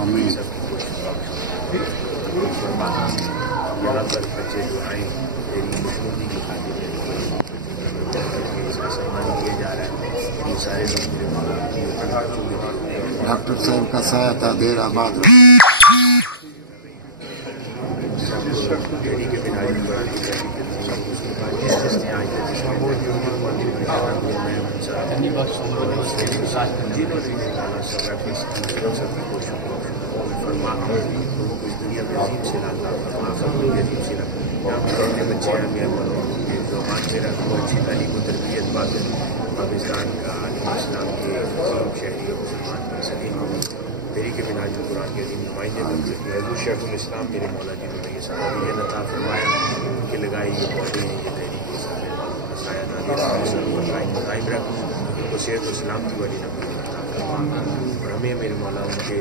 آمین۔ سب کی کوشش یہاں پر بچے جو آئیں تیری خوشنودی کی خاطر سامان کیا جا رہا ہے، یہ سارے لوگ میرے مولا کی ڈاکٹر صاحب کا سایہ تھا دیر آباد ڈیری کے بنا قرآن کی تحریر اس کے بعد جس جس نے آج تک اس میں سب کی کوشش فرما لوگوں کو اس دنیا میں عظیم سے لاتا فرما سب کو عظیم سے لاتا یہاں پر جتنے بچے ہیں میں زبان میرا وہ اچھی تعلیم و تربیت بات پاکستان کا عالم اسلام کے عظیم شہری اور مسلمان کی سلیم تحریک منہاج القرآن کے عظیم نمائندے بن سکے حضور شیخ الاسلام میرے مولا جی نے یہ سارا یہ عطا فرمایا ان کے لگائی یہ پودے ہیں یہ تحریک یہ سب میرے مولا کا سایہ نادر سر پر قائم رکھ ان کو صحت و سلامتی والی نبی عطا فرما اور ہمیں میرے مولا ان کے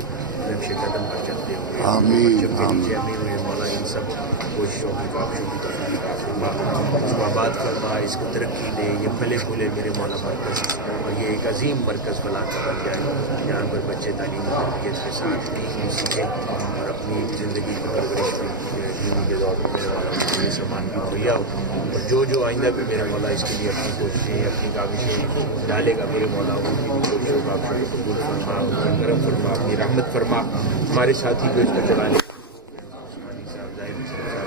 نقش قدم پر چلتے ہوئے آمین جب کے آمین نیچے ہمیں میرے مولا ان سب کوششوں کی کاوشوں کی توفیق عطا فرما اس کو آباد فرما اس کو ترقی دے یہ پھلے پھولے میرے مولا مرکز اور یہ ایک عظیم مرکز فلاں کا بن جائے جہاں پر بچے تعلیم و تربیت کے ساتھ دین سیکھیں اور اپنی زندگی کی پرورش میں دینی کے دور میں میرے مولا یہ سامان بھی مہیا ہو اور جو آئندہ بھی میرے مولا اس کے لیے اپنی کوششیں اپنی کاوشیں ڈالے گا میرے مولا ان کی کوششوں کاوشوں کو قبول فرما ان کا کرم فرما اپنی رحمت فرما ہمارے ساتھی کو اس کو چلانے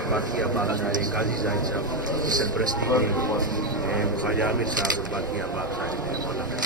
باقی آباد سارے قاضی زاہد صاحب کی سرپرستی میں خواجہ عامر صاحب اور باقی آباد سارے